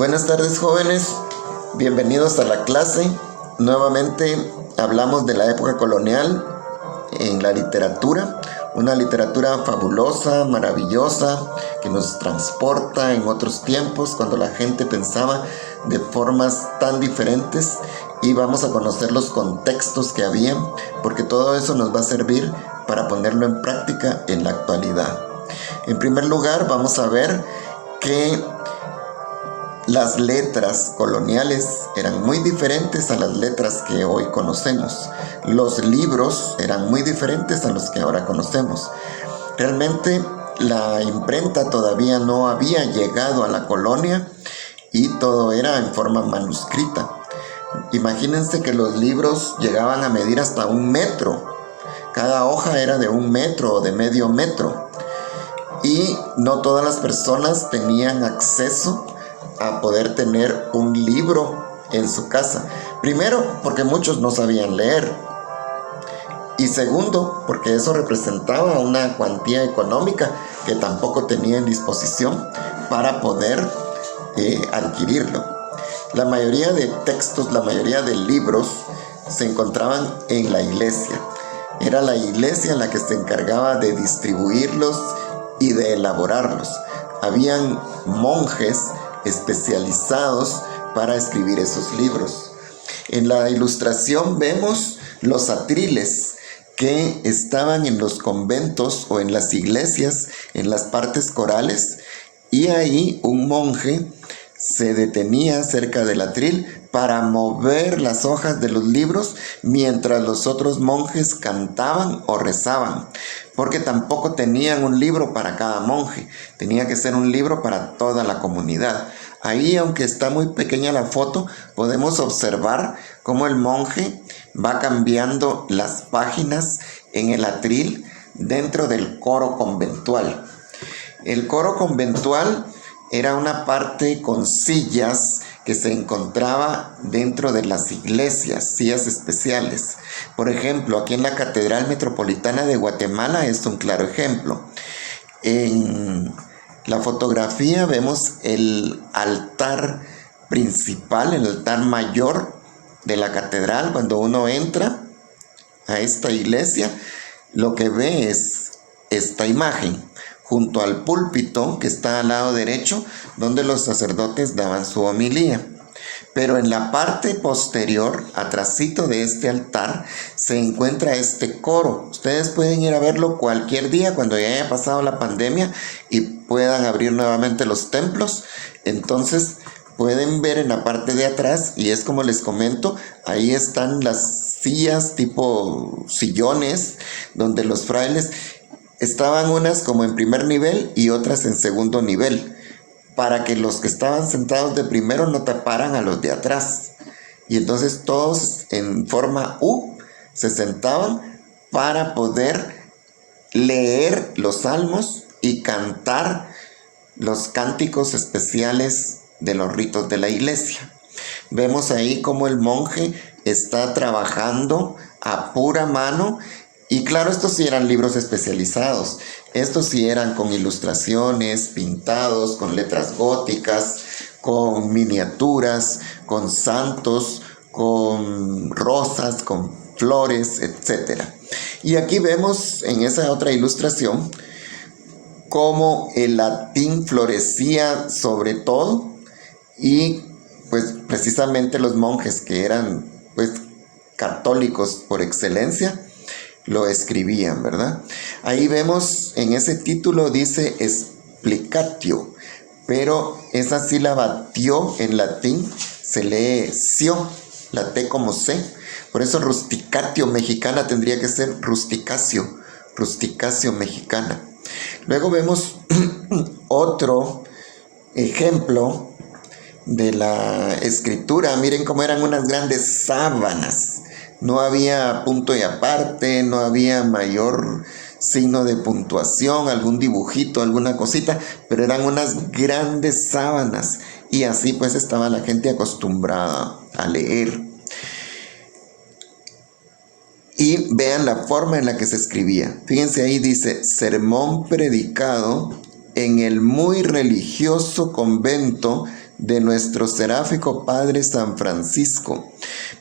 Buenas tardes, jóvenes, bienvenidos a la clase. Nuevamente hablamos de la época colonial en la literatura, una literatura fabulosa, maravillosa, que nos transporta en otros tiempos cuando la gente pensaba de formas tan diferentes, y vamos a conocer los contextos que había, porque todo eso nos va a servir para ponerlo en práctica en la actualidad. En primer lugar, vamos a ver que las letras coloniales eran muy diferentes a las letras que hoy conocemos. Los libros eran muy diferentes a los que ahora conocemos. Realmente la imprenta todavía no había llegado a la colonia y todo era en forma manuscrita. Imagínense que los libros llegaban a medir hasta 1 metro. Cada hoja era de 1 metro o de medio metro. Y no todas las personas tenían acceso a poder tener un libro en su casa. Primero, porque muchos no sabían leer. Y segundo, porque eso representaba una cuantía económica que tampoco tenía en disposición para poder adquirirlo. La mayoría de textos, la mayoría de libros se encontraban en la iglesia. Era la iglesia la que se encargaba de distribuirlos y de elaborarlos. Habían monjes especializados para escribir esos libros. En la ilustración vemos los atriles que estaban en los conventos o en las iglesias, en las partes corales, y ahí un monje se detenía cerca del atril para mover las hojas de los libros mientras los otros monjes cantaban o rezaban, porque tampoco tenían un libro para cada monje, tenía que ser un libro para toda la comunidad. Ahí, aunque está muy pequeña la foto, podemos observar cómo el monje va cambiando las páginas en el atril dentro del coro conventual. El coro conventual era una parte con sillas que se encontraba dentro de las iglesias, sillas especiales. Por ejemplo, aquí en la Catedral Metropolitana de Guatemala es un claro ejemplo. En la fotografía vemos el altar principal, el altar mayor de la catedral. Cuando uno entra a esta iglesia, lo que ve es esta imagen, junto al púlpito que está al lado derecho, donde los sacerdotes daban su homilía. Pero en la parte posterior, atrasito de este altar, se encuentra este coro. Ustedes pueden ir a verlo cualquier día cuando ya haya pasado la pandemia y puedan abrir nuevamente los templos. Entonces pueden ver en la parte de atrás, y es como les comento, ahí están las sillas tipo sillones, donde los frailes estaban unas como en primer nivel y otras en segundo nivel, para que los que estaban sentados de primero no taparan a los de atrás. Y entonces todos en forma U se sentaban para poder leer los salmos y cantar los cánticos especiales de los ritos de la iglesia. Vemos ahí cómo el monje está trabajando a pura mano. Y claro, estos sí eran libros especializados. Estos sí eran con ilustraciones, pintados, con letras góticas, con miniaturas, con santos, con rosas, con flores, etc. Y aquí vemos en esa otra ilustración cómo el latín florecía sobre todo, y pues precisamente los monjes, que eran pues católicos por excelencia, lo escribían, ¿verdad? Ahí vemos en ese título dice explicatio, pero esa sílaba tio en latín se lee sio, la T como C. Por eso rusticatio mexicana tendría que ser rusticacio, rusticacio mexicana. Luego vemos otro ejemplo de la escritura. Miren cómo eran unas grandes sábanas. No había punto y aparte, no había mayor signo de puntuación, algún dibujito, alguna cosita, pero eran unas grandes sábanas, y así pues estaba la gente acostumbrada a leer. Y vean la forma en la que se escribía. Fíjense, ahí dice sermón predicado en el muy religioso convento de nuestro seráfico Padre San Francisco.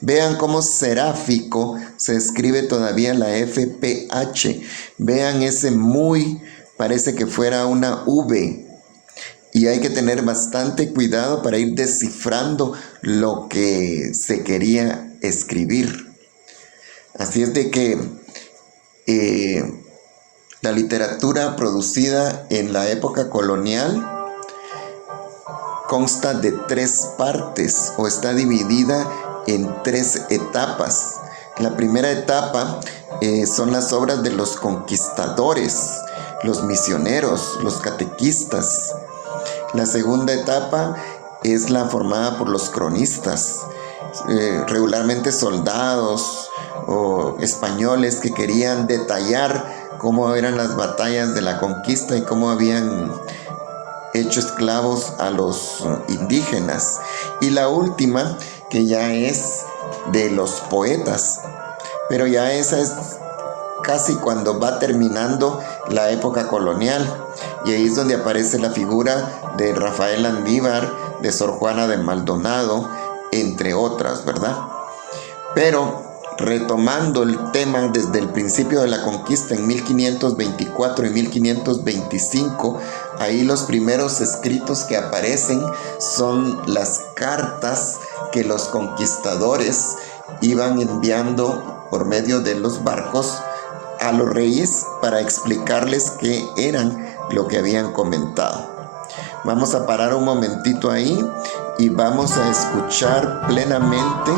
Vean cómo seráfico se escribe todavía la FPH. Vean ese muy, parece que fuera una V. Y hay que tener bastante cuidado para ir descifrando lo que se quería escribir. Así es de que la literatura producida en la época colonial consta de 3 partes o está dividida en 3 etapas. La primera etapa son las obras de los conquistadores, los misioneros, los catequistas. La segunda etapa es la formada por los cronistas, regularmente soldados o españoles que querían detallar cómo eran las batallas de la conquista y cómo habían hecho esclavos a los indígenas. Y la última, que ya es de los poetas, pero ya esa es casi cuando va terminando la época colonial, y ahí es donde aparece la figura de Rafael Andívar, de Sor Juana de Maldonado, entre otras, ¿verdad? Pero retomando el tema desde el principio de la conquista en 1524 y 1525, ahí los primeros escritos que aparecen son las cartas que los conquistadores iban enviando por medio de los barcos a los reyes para explicarles qué eran lo que habían comentado. Vamos a parar un momentito ahí y vamos a escuchar plenamente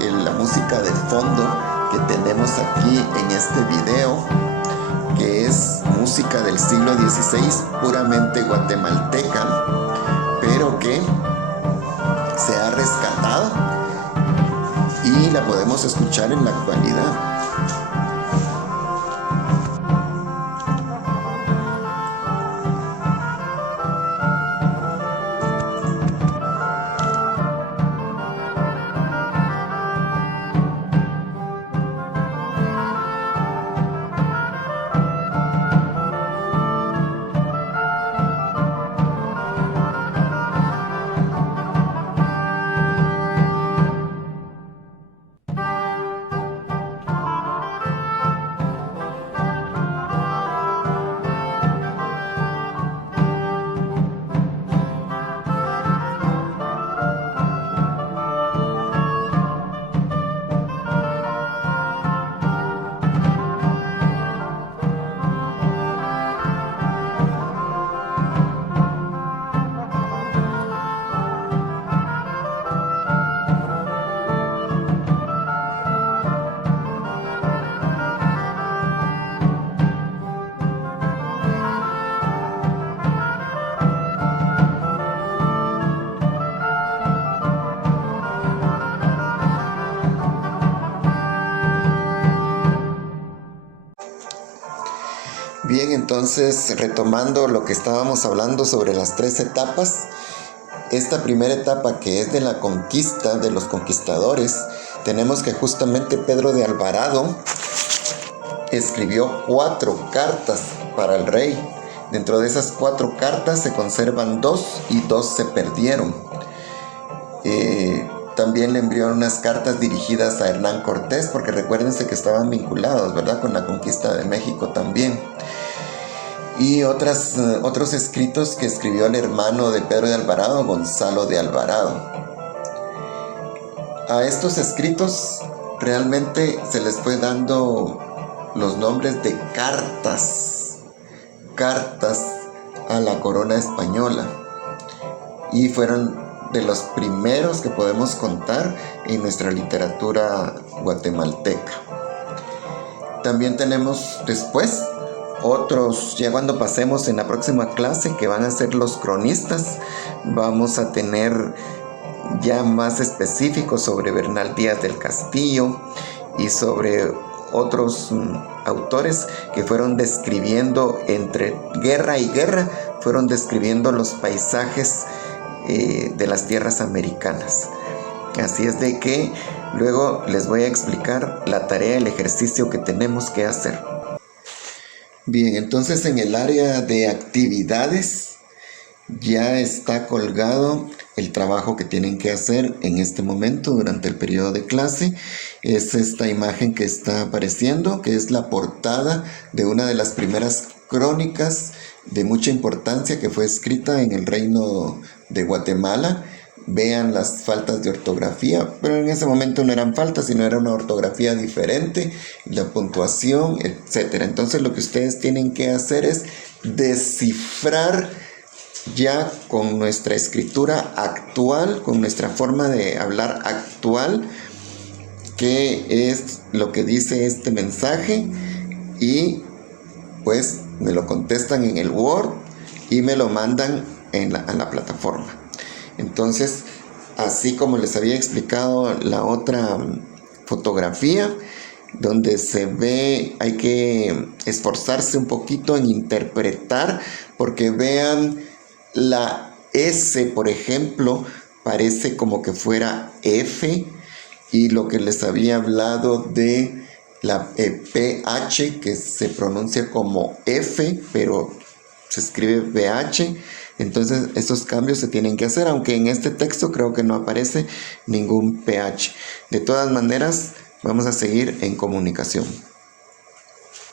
la música de fondo que tenemos aquí en este video, que es música del siglo XVI, puramente guatemalteca, pero que se ha rescatado y la podemos escuchar en la actualidad. Bien, entonces retomando lo que estábamos hablando sobre las 3 etapas, esta primera etapa, que es de la conquista, de los conquistadores, tenemos que justamente Pedro de Alvarado escribió 4 cartas para el rey. Dentro de esas 4 cartas se conservan 2 y 2 se perdieron. También le envió unas cartas dirigidas a Hernán Cortés, porque recuérdense que estaban vinculados, ¿verdad?, con la conquista de México también. Y otros escritos que escribió el hermano de Pedro de Alvarado, Gonzalo de Alvarado. A estos escritos realmente se les fue dando los nombres de cartas a la corona española, y fueron de los primeros que podemos contar en nuestra literatura guatemalteca. También tenemos después otros, ya cuando pasemos en la próxima clase, que van a ser los cronistas, vamos a tener ya más específicos sobre Bernal Díaz del Castillo y sobre otros autores que fueron describiendo, entre guerra y guerra, fueron describiendo los paisajes de las tierras americanas. Así es de que luego les voy a explicar la tarea, el ejercicio que tenemos que hacer. Bien, entonces en el área de actividades ya está colgado el trabajo que tienen que hacer en este momento durante el periodo de clase. Es esta imagen que está apareciendo, que es la portada de una de las primeras crónicas de mucha importancia que fue escrita en el Reino de Guatemala. Vean las faltas de ortografía, pero en ese momento no eran faltas, sino era una ortografía diferente, la puntuación, etcétera. Entonces lo que ustedes tienen que hacer es descifrar ya con nuestra escritura actual, con nuestra forma de hablar actual, qué es lo que dice este mensaje, y pues me lo contestan en el Word y me lo mandan a la plataforma. Entonces, así como les había explicado la otra fotografía, donde se ve, hay que esforzarse un poquito en interpretar, porque vean la S, por ejemplo, parece como que fuera F, y lo que les había hablado de la PH, que se pronuncia como F, pero se escribe PH. Entonces estos cambios se tienen que hacer, aunque en este texto creo que no aparece ningún PH. De todas maneras, vamos a seguir en comunicación.